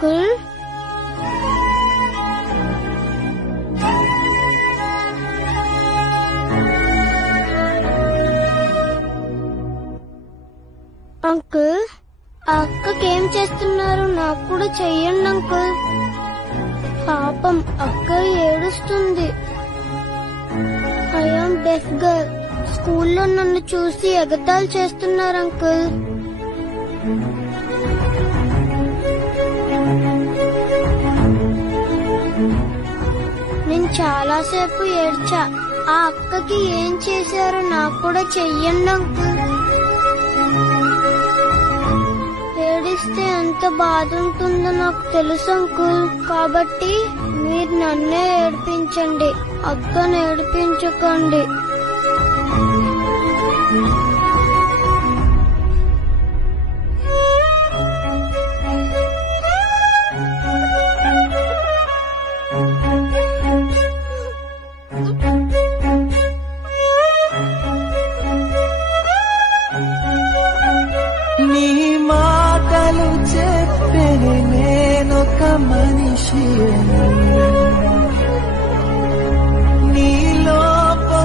Uncle, uncle, ఆ అక్కకేం చేస్తున్నారు? నాకు కూడా చెయ్యండి అంకుల్. పాపం అక్క ఏడుస్తుంది. I am deaf girl. స్కూల్లో నన్ను చూసి ఎగతాళి చేస్తున్నారు అంకుల్. నేను చాలాసేపు ఏడ్చా. ఆ అక్కకి ఏం చేశారో నాకు కూడా చెయ్యండి అంకుల్. ఏడిస్తే ఎంత బాధ ఉంటుందో నాకు తెలుసు అంకుల్. కాబట్టి మీరు నన్నే ఏడిపించండి, అక్కను ఏడిపించకండి. నీ మాటలు చెప్పే నేనొక మనిషి.